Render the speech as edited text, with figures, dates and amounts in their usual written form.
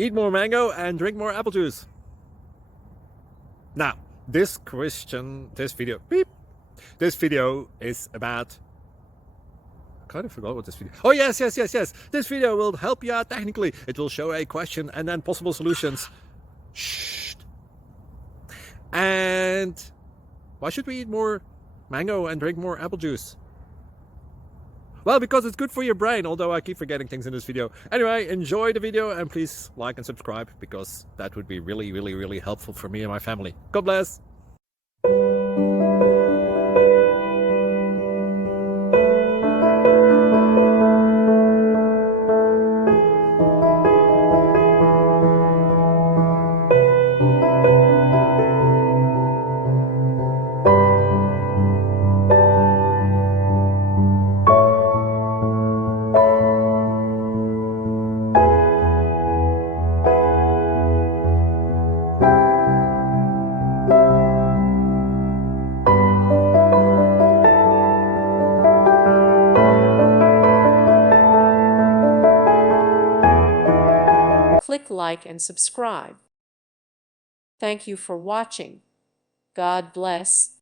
Eat more mango and drink more apple juice. Now, this video is about, I kind of forgot what this video. Oh, yes. This video will help you out technically. It will show a question and then possible solutions. Shh. And why should we eat more mango and drink more apple juice? Well, because it's good for your brain, although I keep forgetting things in this video. Anyway, enjoy the video and please like and subscribe, because that would be really helpful for me and my family. God bless. Click like and subscribe. Thank you for watching. God bless.